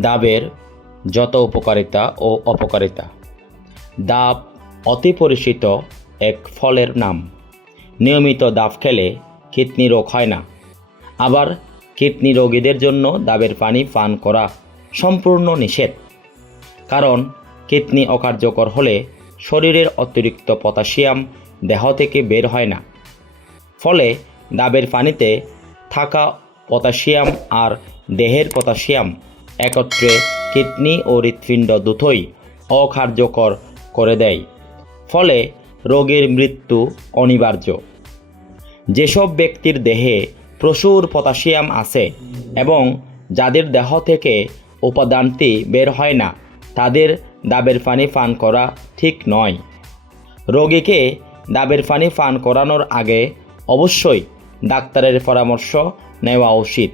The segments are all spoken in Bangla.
ডাবের যত উপকারিতা ও অপকারিতা। ডাব অতি পরিচিত এক ফলের নাম। নিয়মিত ডাব খেলে কিডনি রোগ হয় না। আবার কিডনি রোগীদের জন্য ডাবের পানি পান করা সম্পূর্ণ নিষেধ। কারণ কিডনি অকার্যকর হলে শরীরের অতিরিক্ত পটাশিয়াম দেহ থেকে বের হয় না। ফলে ডাবের পানিতে থাকা পটাশিয়াম আর দেহের পটাশিয়াম একত্রে কিডনি ও হৃৎপিণ্ড দুটোই অকার্যকর করে দেয়। ফলে রোগীর মৃত্যু অনিবার্য। যেসব ব্যক্তির দেহে প্রচুর পটাশিয়াম আছে এবং যাদের দেহ থেকে উপাদানটি বের হয় না, তাদের ডাবের পানি পান করা ঠিক নয়। রোগীকে ডাবের পানি পান করানোর আগে অবশ্যই ডাক্তারের পরামর্শ নেওয়া উচিত।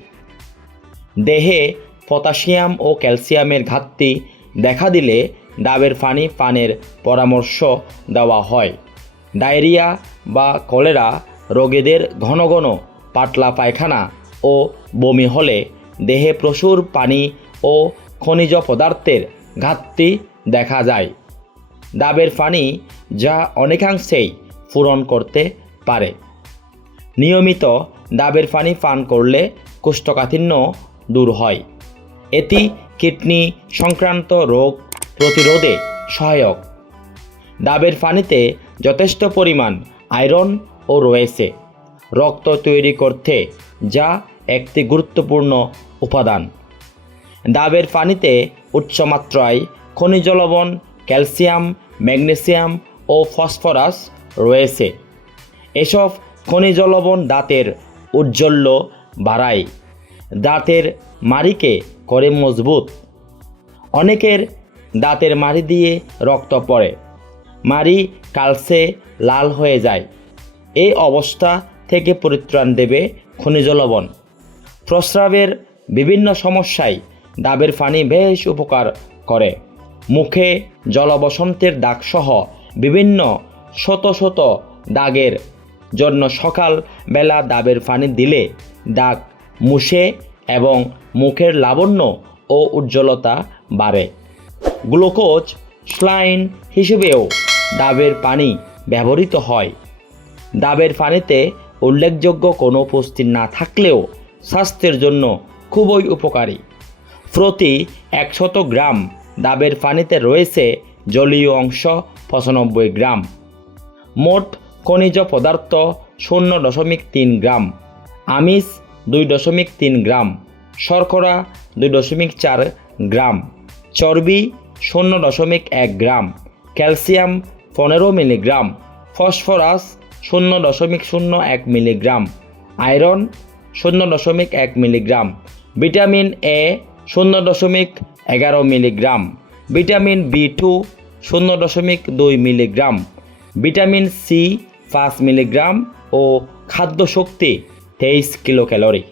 দেহে পটাশিয়াম ও ক্যালসিয়ামের ঘাটতি দেখা দিলে ডাবের পানি পানের পরামর্শ দেওয়া হয়। ডায়রিয়া বা কলেরা রোগীদের ঘন ঘন পাতলা পায়খানা ও বমি হলে দেহে প্রচুর পানি ও খনিজ পদার্থের ঘাটতি দেখা যায়। ডাবের পানি যা অনেকাংশেই পূরণ করতে পারে। নিয়মিত ডাবের পানি পান করলে কোষ্ঠকাঠিন্য দূর হয়। এটি কিডনি সংক্রান্ত রোগ প্রতিরোধে সহায়ক। ডাবের পানিতে যথেষ্ট পরিমাণ আয়রন ও রয়েছে। রক্ত তৈরি করতে যা একটি গুরুত্বপূর্ণ উপাদান। ডাবের পানিতে উচ্চমাত্রায় খনিজ লবণ, ক্যালসিয়াম, ম্যাগনেসিয়াম ও ফসফরাস রয়েছে। এসব খনিজ লবণ দাঁতের উজ্জ্বল্য বাড়ায়। দাঁতের মাড়িকে করে মজবুত। অনেকের দাঁতের মাড়ি দিয়ে রক্ত পড়ে। মাড়ি কালসে লাল হয়ে যায়। এই অবস্থা থেকে পরিত্রাণ দেবে খনিজ লবণ। প্রস্রাবের বিভিন্ন সমস্যায় ডাবের পানি বেশ উপকার করে। মুখে জলবসন্তের দাগসহ বিভিন্ন শত শত দাগের জন্য সকাল বেলা ডাবের পানি দিলে দাগ মুছে এবং মুখের লাবণ্য ও উজ্জ্বলতা বাড়ে। গ্লুকোজ স্লাইন হিসেবেও ডাবের পানি ব্যবহৃত হয়। ডাবের পানিতে উল্লেখযোগ্য কোনো পুষ্টি না থাকলেও স্বাস্থ্যের জন্য খুবই উপকারী। প্রতি একশত গ্রাম ডাবের পানিতে রয়েছে জলীয় অংশ পঁচানব্বই গ্রাম। মোট খনিজ পদার্থ শূন্য দশমিক তিন গ্রাম। আমিষ দুই দশমিক তিন গ্রাম। শর্করা দুই দশমিক চার গ্রাম। চর্বি শূন্য দশমিক এক গ্রাম। ক্যালসিয়াম পনেরো মিলিগ্রাম। ফসফরাস শূন্য দশমিক শূন্য এক মিলিগ্রাম। আয়রন শূন্য দশমিক এক মিলিগ্রাম। ভিটামিন এ শূন্য দশমিক এগারো মিলিগ্রাম। ভিটামিন বি টু শূন্য দশমিক দুই মিলিগ্রাম। ভিটামিন সি পাঁচ মিলিগ্রাম ও খাদ্য শক্তি taste kilocalorie.